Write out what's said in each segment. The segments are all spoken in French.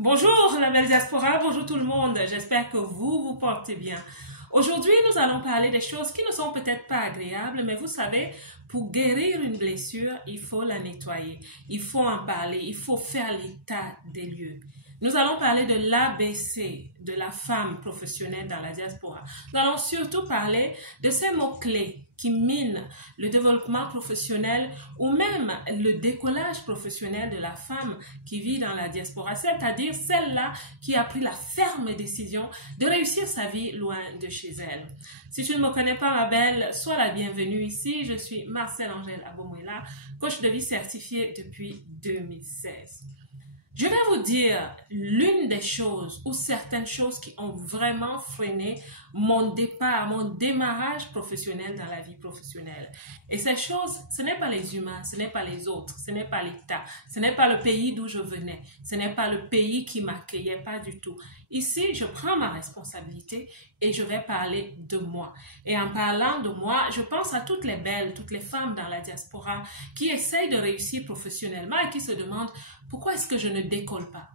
Bonjour la belle diaspora, bonjour tout le monde, j'espère que vous vous portez bien. Aujourd'hui, nous allons parler des choses qui ne sont peut-être pas agréables, mais vous savez, pour guérir une blessure, il faut la nettoyer, il faut en parler, il faut faire l'état des lieux. Nous allons parler de l'ABC, de la femme professionnelle dans la diaspora. Nous allons surtout parler de ces mots-clés qui minent le développement professionnel ou même le décollage professionnel de la femme qui vit dans la diaspora, c'est-à-dire celle-là qui a pris la ferme décision de réussir sa vie loin de chez elle. Si tu ne me connais pas, ma belle, sois la bienvenue ici. Je suis Marcel Angèle Abomouela, coach de vie certifié depuis 2016. Je vais vous dire l'une des choses ou certaines choses qui ont vraiment freiné mon départ, mon démarrage professionnel dans la vie professionnelle. Et ces choses, ce n'est pas les humains, ce n'est pas les autres, ce n'est pas l'État, ce n'est pas le pays d'où je venais, ce n'est pas le pays qui m'accueillait, pas du tout. Ici, je prends ma responsabilité et je vais parler de moi. Et en parlant de moi, je pense à toutes les belles, toutes les femmes dans la diaspora qui essayent de réussir professionnellement et qui se demandent pourquoi est-ce que je ne décolle pas.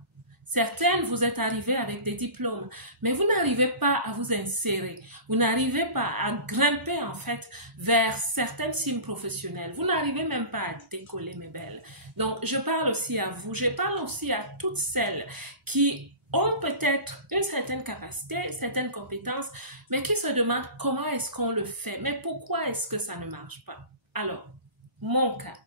Certaines, vous êtes arrivées avec des diplômes, mais vous n'arrivez pas à vous insérer. Vous n'arrivez pas à grimper, en fait, vers certaines cimes professionnelles. Vous n'arrivez même pas à décoller, mes belles. Donc, je parle aussi à vous. Je parle aussi à toutes celles qui ont peut-être une certaine capacité, certaines compétences, mais qui se demandent comment est-ce qu'on le fait. Mais pourquoi est-ce que ça ne marche pas? Alors, mon cas.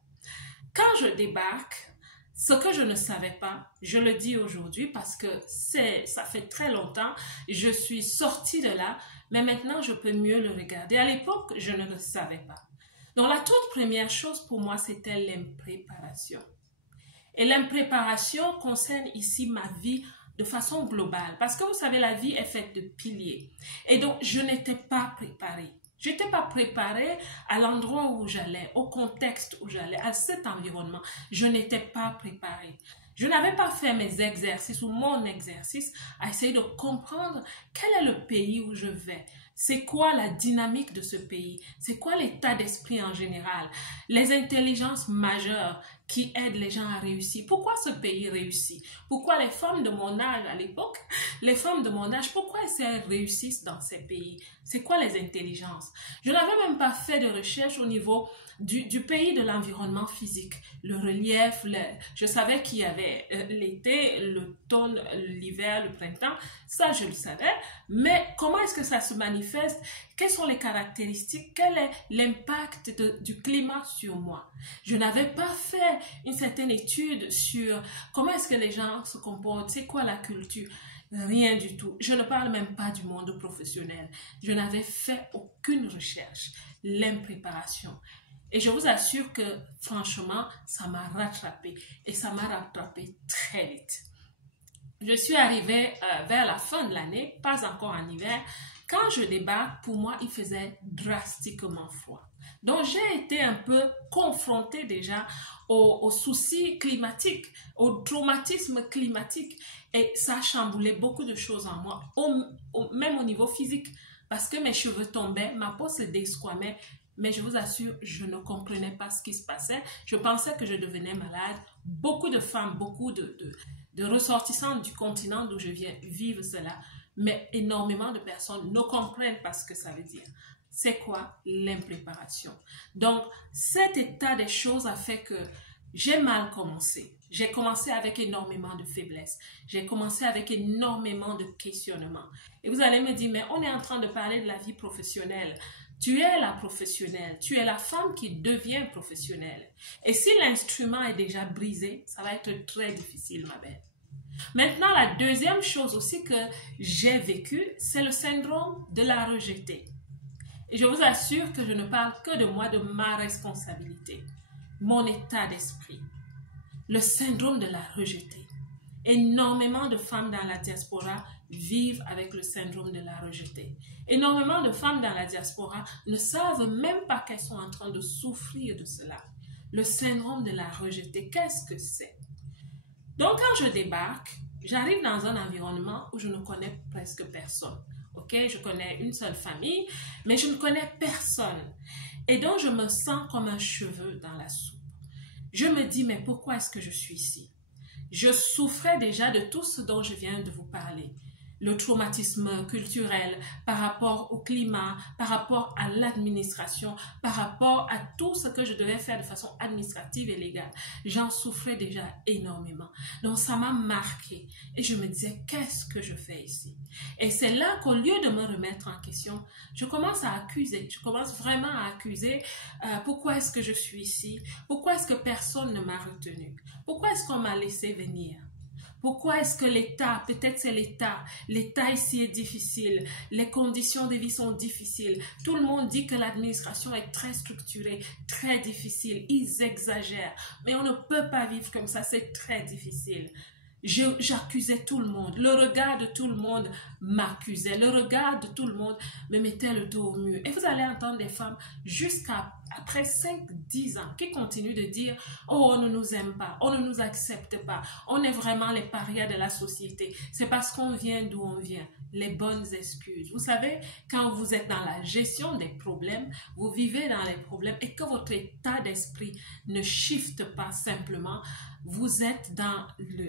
Quand je débarque, ce que je ne savais pas, je le dis aujourd'hui parce que ça fait très longtemps, je suis sortie de là, mais maintenant je peux mieux le regarder. À l'époque, je ne le savais pas. Donc la toute première chose pour moi, c'était l'impréparation. Et l'impréparation concerne ici ma vie de façon globale parce que vous savez, la vie est faite de piliers. Et donc, je n'étais pas préparée. Je n'étais pas préparée à l'endroit où j'allais, au contexte où j'allais, à cet environnement. Je n'étais pas préparée. Je n'avais pas fait mes exercices ou mon exercice à essayer de comprendre quel est le pays où je vais. C'est quoi la dynamique de ce pays? C'est quoi l'état d'esprit en général? Les intelligences majeures qui aident les gens à réussir. Pourquoi ce pays réussit? Pourquoi les femmes de mon âge à l'époque, les femmes de mon âge, pourquoi elles réussissent dans ces pays? C'est quoi les intelligences? Je n'avais même pas fait de recherche au niveau du pays, de l'environnement physique, le relief, je savais qu'il y avait l'été, l'automne, l'hiver, le printemps, ça je le savais, mais comment est-ce que ça se manifeste? Quelles sont les caractéristiques? Quel est l'impact du climat sur moi? Je n'avais pas fait une certaine étude sur comment est-ce que les gens se comportent, c'est quoi la culture? Rien du tout. Je ne parle même pas du monde professionnel. Je n'avais fait aucune recherche. L'impréparation. Et je vous assure que, franchement, ça m'a rattrapé. Et ça m'a rattrapé très vite. Je suis arrivée vers la fin de l'année, pas encore en hiver. Quand je débarque, pour moi, il faisait drastiquement froid. Donc, j'ai été un peu confrontée déjà aux soucis climatiques, au traumatisme climatique. Et ça a chamboulé beaucoup de choses en moi, même au niveau physique. Parce que mes cheveux tombaient, ma peau se desquamait. Mais je vous assure, je ne comprenais pas ce qui se passait. Je pensais que je devenais malade. Beaucoup de femmes, beaucoup de ressortissantes du continent d'où je viens vivent cela. Mais énormément de personnes ne comprennent pas ce que ça veut dire. C'est quoi l'impréparation? Donc, cet état des choses a fait que j'ai mal commencé. J'ai commencé avec énormément de faiblesse. J'ai commencé avec énormément de questionnements. Et vous allez me dire, mais on est en train de parler de la vie professionnelle. Tu es la professionnelle, tu es la femme qui devient professionnelle. Et si l'instrument est déjà brisé, ça va être très difficile, ma belle. Maintenant, la deuxième chose aussi que j'ai vécue, c'est le syndrome de la rejetée. Et je vous assure que je ne parle que de moi, de ma responsabilité, mon état d'esprit. Le syndrome de la rejetée. Énormément de femmes dans la diaspora vivent avec le syndrome de la rejetée. Énormément de femmes dans la diaspora ne savent même pas qu'elles sont en train de souffrir de cela. Le syndrome de la rejetée, qu'est-ce que c'est? Donc, quand je débarque, j'arrive dans un environnement où je ne connais presque personne. Ok, je connais une seule famille, mais je ne connais personne. Et donc, je me sens comme un cheveu dans la soupe. Je me dis, mais pourquoi est-ce que je suis ici? je souffrais déjà de tout ce dont je viens de vous parler. Le traumatisme culturel par rapport au climat, par rapport à l'administration, par rapport à tout ce que je devais faire de façon administrative et légale. J'en souffrais déjà énormément. Donc ça m'a marqué et je me disais, qu'est-ce que je fais ici? Et c'est là qu'au lieu de me remettre en question, je commence à accuser, je commence vraiment à accuser pourquoi est-ce que je suis ici? Pourquoi est-ce que personne ne m'a retenu? Pourquoi est-ce qu'on m'a laissé venir? Pourquoi est-ce que l'État, peut-être c'est l'État ici est difficile, les conditions de vie sont difficiles, tout le monde dit que l'administration est très structurée, très difficile, ils exagèrent, mais on ne peut pas vivre comme ça, c'est très difficile. J'accusais tout le monde, le regard de tout le monde m'accusait, le regard de tout le monde me mettait le dos au mur. Et vous allez entendre des femmes jusqu'à après 5-10 ans qui continuent de dire « Oh, on ne nous aime pas, on ne nous accepte pas, on est vraiment les parias de la société, c'est parce qu'on vient d'où on vient. » Les bonnes excuses. Vous savez, quand vous êtes dans la gestion des problèmes, vous vivez dans les problèmes et que votre état d'esprit ne shift pas simplement, vous êtes dans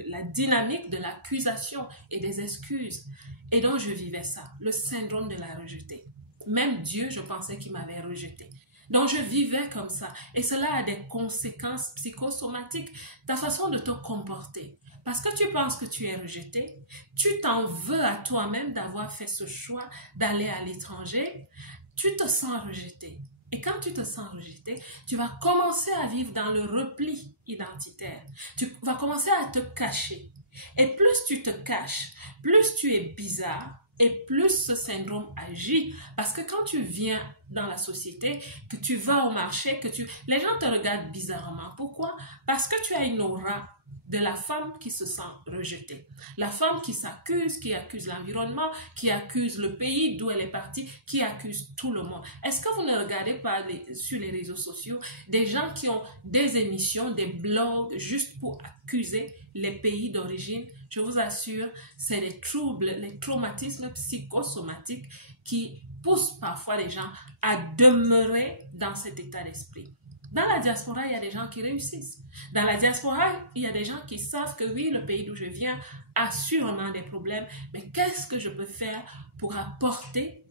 la dynamique de l'accusation et des excuses. Et donc, je vivais ça, le syndrome de la rejetée. Même Dieu, je pensais qu'il m'avait rejetée. Donc, je vivais comme ça. Et cela a des conséquences psychosomatiques. Ta façon de te comporter. Parce que tu penses que tu es rejeté, tu t'en veux à toi-même d'avoir fait ce choix d'aller à l'étranger, tu te sens rejeté. Et quand tu te sens rejeté, tu vas commencer à vivre dans le repli identitaire. Tu vas commencer à te cacher. Et plus tu te caches, plus tu es bizarre, et plus ce syndrome agit. Parce que quand tu viens dans la société, que tu vas au marché, les gens te regardent bizarrement. Pourquoi? Parce que tu as une aura de la femme qui se sent rejetée. La femme qui s'accuse, qui accuse l'environnement, qui accuse le pays d'où elle est partie, qui accuse tout le monde. Est-ce que vous ne regardez pas sur les réseaux sociaux des gens qui ont des émissions, des blogs juste pour accuser les pays d'origine? Je vous assure, c'est les troubles, les traumatismes psychosomatiques qui poussent parfois les gens à demeurer dans cet état d'esprit. Dans la diaspora, il y a des gens qui réussissent. Dans la diaspora, il y a des gens qui savent que oui, le pays d'où je viens a sûrement des problèmes, mais qu'est-ce que je peux faire pour apporter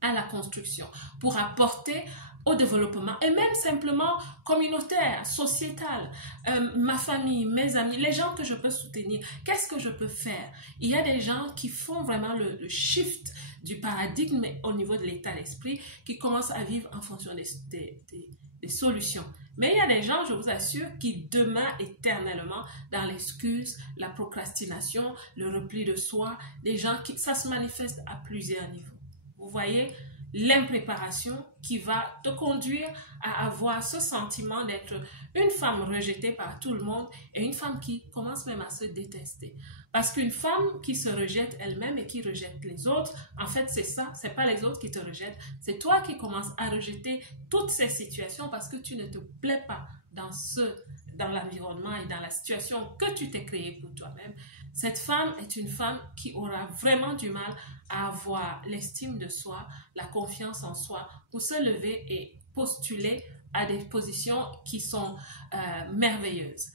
à la construction, pour apporter au développement et même simplement communautaire, sociétal, ma famille, mes amis, les gens que je peux soutenir, qu'est-ce que je peux faire? Il y a des gens qui font vraiment le shift du paradigme au niveau de l'état d'esprit, qui commencent à vivre en fonction des solutions. Mais il y a des gens, je vous assure, qui demeurent éternellement dans l'excuse, la procrastination, le repli de soi, des gens qui, ça se manifeste à plusieurs niveaux. Vous voyez, l'impréparation qui va te conduire à avoir ce sentiment d'être une femme rejetée par tout le monde et une femme qui commence même à se détester. Parce qu'une femme qui se rejette elle-même et qui rejette les autres, en fait c'est ça, c'est pas les autres qui te rejettent, c'est toi qui commences à rejeter toutes ces situations parce que tu ne te plais pas dans l'environnement et dans la situation que tu t'es créée pour toi-même. Cette femme est une femme qui aura vraiment du mal à avoir l'estime de soi, la confiance en soi, pour se lever et postuler à des positions qui sont merveilleuses.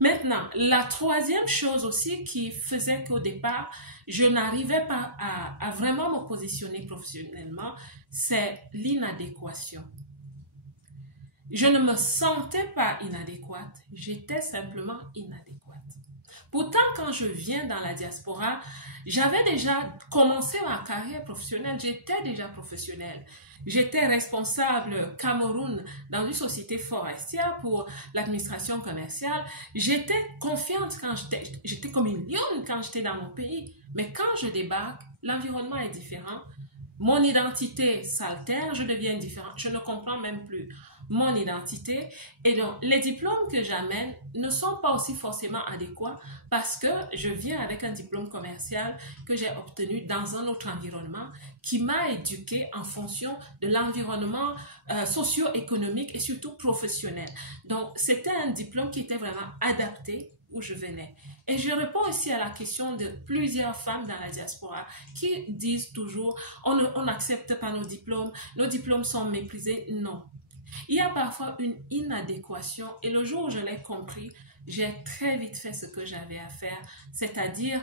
Maintenant, la troisième chose aussi qui faisait qu'au départ, je n'arrivais pas à vraiment me positionner professionnellement, c'est l'inadéquation. Je ne me sentais pas inadéquate, j'étais simplement inadéquate. Pourtant, quand je viens dans la diaspora, j'avais déjà commencé ma carrière professionnelle, j'étais déjà professionnelle. J'étais responsable Cameroun dans une société forestière pour l'administration commerciale. J'étais confiante quand j'étais comme une lionne quand j'étais dans mon pays. Mais quand je débarque, l'environnement est différent. Mon identité s'altère, je deviens différente. Je ne comprends même plus mon identité. Et donc, les diplômes que j'amène ne sont pas aussi forcément adéquats parce que je viens avec un diplôme commercial que j'ai obtenu dans un autre environnement qui m'a éduqué en fonction de l'environnement socio-économique et surtout professionnel. Donc, c'était un diplôme qui était vraiment adapté où je venais. Et je réponds aussi à la question de plusieurs femmes dans la diaspora qui disent toujours on n'accepte pas nos diplômes sont méprisés. Non. Il y a parfois une inadéquation et le jour où je l'ai compris, j'ai très vite fait ce que j'avais à faire, c'est-à-dire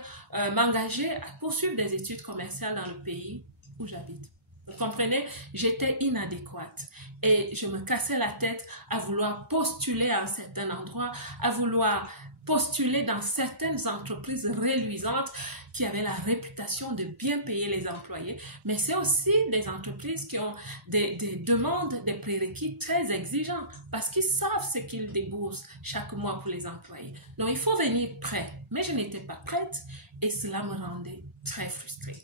m'engager à poursuivre des études commerciales dans le pays où j'habite. Vous comprenez? J'étais inadéquate et je me cassais la tête à vouloir postuler à un certain endroit, à vouloir postuler dans certaines entreprises reluisantes qui avaient la réputation de bien payer les employés, mais c'est aussi des entreprises qui ont des demandes, des prérequis très exigeants parce qu'ils savent ce qu'ils déboursent chaque mois pour les employés. Donc, il faut venir prêt, mais je n'étais pas prête et cela me rendait très frustrée.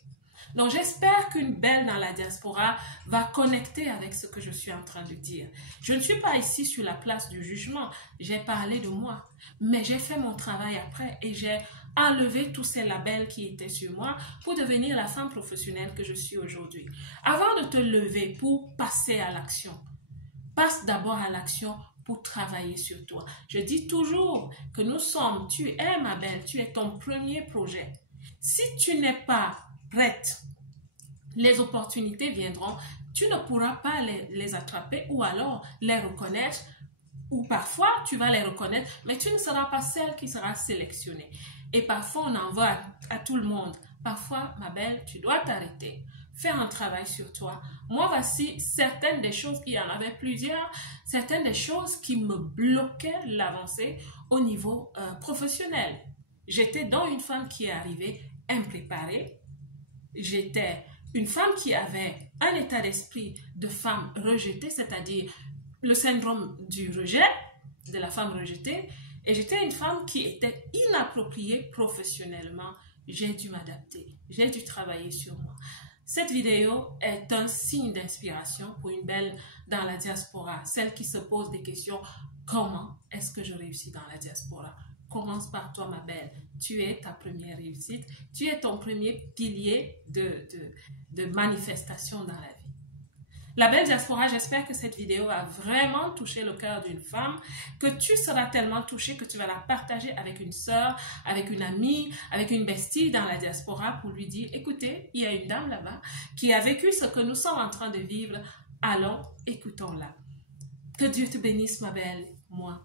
Donc, j'espère qu'une belle dans la diaspora va connecter avec ce que je suis en train de dire. Je ne suis pas ici sur la place du jugement. J'ai parlé de moi, mais j'ai fait mon travail après et j'ai enlevé tous ces labels qui étaient sur moi pour devenir la femme professionnelle que je suis aujourd'hui. Avant de te lever pour passer à l'action, passe d'abord à l'action pour travailler sur toi. Je dis toujours que tu es ma belle, tu es ton premier projet. Si tu n'es pas prête, les opportunités viendront, tu ne pourras pas les attraper ou alors les reconnaître, ou parfois tu vas les reconnaître, mais tu ne seras pas celle qui sera sélectionnée. Et parfois on en va à tout le monde. Parfois, ma belle, tu dois t'arrêter, faire un travail sur toi. Moi, voici certaines des choses, il y en avait plusieurs, certaines des choses qui me bloquaient l'avancée au niveau professionnel. J'étais donc une femme qui est arrivée impréparée. J'étais une femme qui avait un état d'esprit de femme rejetée, c'est-à-dire le syndrome du rejet, de la femme rejetée, et j'étais une femme qui était inappropriée professionnellement. J'ai dû m'adapter, j'ai dû travailler sur moi. Cette vidéo est un signe d'inspiration pour une belle dans la diaspora, celle qui se pose des questions. Comment est-ce que je réussis dans la diaspora? Commence par toi, ma belle. Tu es ta première réussite. Tu es ton premier pilier de manifestation dans la vie. La belle diaspora, j'espère que cette vidéo a vraiment touché le cœur d'une femme, que tu seras tellement touchée que tu vas la partager avec une sœur, avec une amie, avec une bestie dans la diaspora pour lui dire, écoutez, il y a une dame là-bas qui a vécu ce que nous sommes en train de vivre. Allons, écoutons-la. Que Dieu te bénisse, ma belle. Moi,